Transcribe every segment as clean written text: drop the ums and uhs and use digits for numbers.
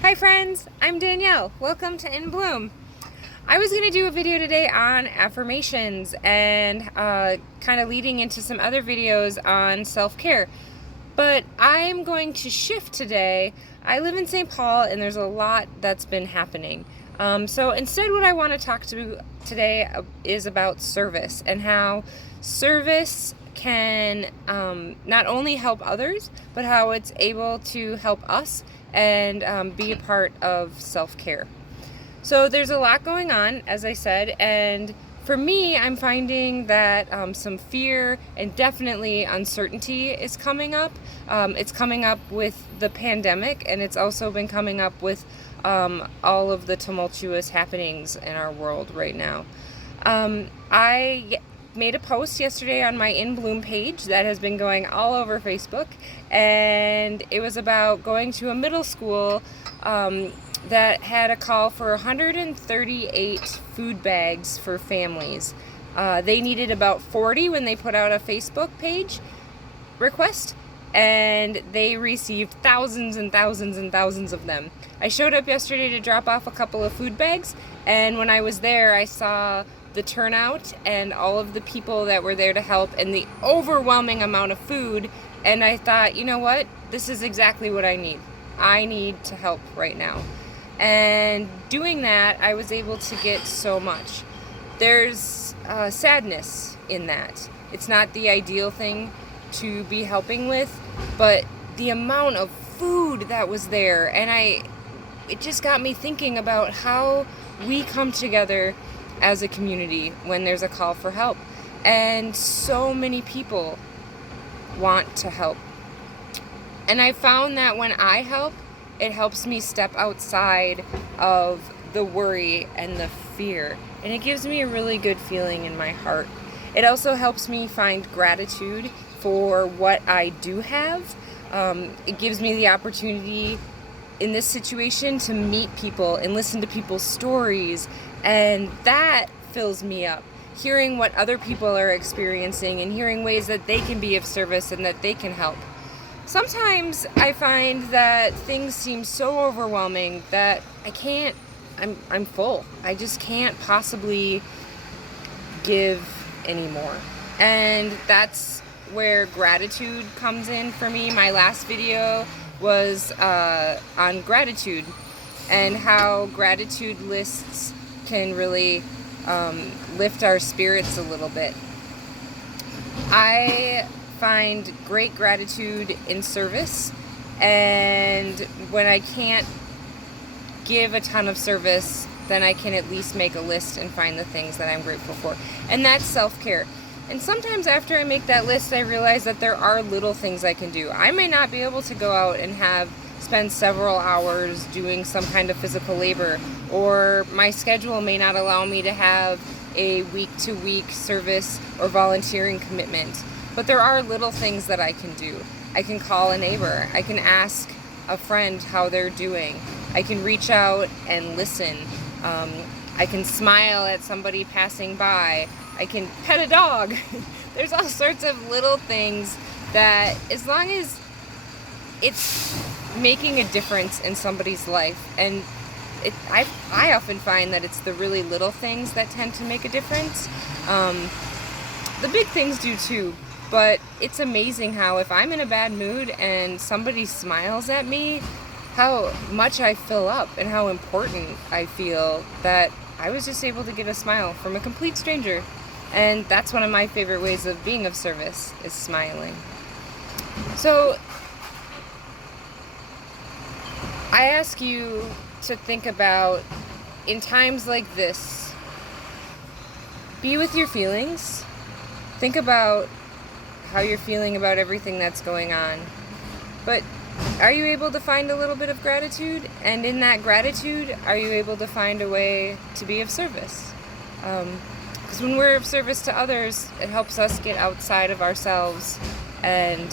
Hi friends, I'm Danielle. Welcome to In Bloom. I was going to do a video today on affirmations and kind of leading into some other videos on self-care. But I'm going to shift today. I live in St. Paul and there's a lot that's been happening. So instead what I want to talk to today is about service and how service can not only help others, but how it's able to help us and be a part of self-care. So there's a lot going on, as I said, and for me, I'm finding that some fear and definitely uncertainty is coming up. It's coming up with the pandemic, and it's also been coming up with all of the tumultuous happenings in our world right now. I made a post yesterday on my In Bloom page that has been going all over Facebook, and it was about going to a middle school that had a call for 138 food bags for families. They needed about 40 when they put out a Facebook page request, and they received thousands and thousands and thousands of them. I showed up yesterday to drop off a couple of food bags, and when I was there, I saw the turnout and all of the people that were there to help and the overwhelming amount of food, and I thought, you know what? This is exactly what I need. I need to help right now. And doing that, I was able to get so much. There's sadness in that. It's not the ideal thing to be helping with, but the amount of food that was there, and it just got me thinking about how we come together as a community when there's a call for help. And so many people want to help. And I found that when I help, it helps me step outside of the worry and the fear. And it gives me a really good feeling in my heart. It also helps me find gratitude for what I do have. It gives me the opportunity in this situation to meet people and listen to people's stories, and that fills me up. Hearing what other people are experiencing and hearing ways that they can be of service and that they can help. Sometimes I find that things seem so overwhelming that I'm full. I just can't possibly give anymore. And that's where gratitude comes in for me. My last video was on gratitude and how gratitude lists can really lift our spirits a little bit. I find great gratitude in service, and when I can't give a ton of service, then I can at least make a list and find the things that I'm grateful for. And that's self-care. And sometimes after I make that list, I realize that there are little things I can do. I may not be able to go out and spend several hours doing some kind of physical labor, or my schedule may not allow me to have a week-to-week service or volunteering commitment. But there are little things that I can do. I can call a neighbor. I can ask a friend how they're doing. I can reach out and listen. I can smile at somebody passing by. I can pet a dog. There's all sorts of little things that, as long as it's making a difference in somebody's life, and I often find that it's the really little things that tend to make a difference. The big things do too, but it's amazing how if I'm in a bad mood and somebody smiles at me, how much I fill up and how important I feel that I was just able to get a smile from a complete stranger. And that's one of my favorite ways of being of service, is smiling. So I ask you to think about, in times like this, be with your feelings. Think about how you're feeling about everything that's going on. But are you able to find a little bit of gratitude? And in that gratitude, are you able to find a way to be of service? Because when we're of service to others, it helps us get outside of ourselves and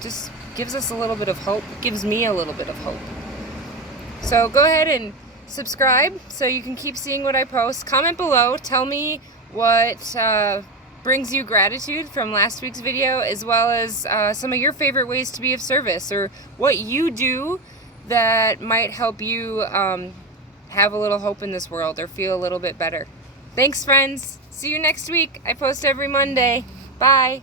just gives us a little bit of hope. Gives me a little bit of hope. So go ahead and subscribe so you can keep seeing what I post. Comment below. Tell me what brings you gratitude from last week's video, as well as some of your favorite ways to be of service, or what you do that might help you have a little hope in this world or feel a little bit better. Thanks, friends. See you next week. I post every Monday. Bye.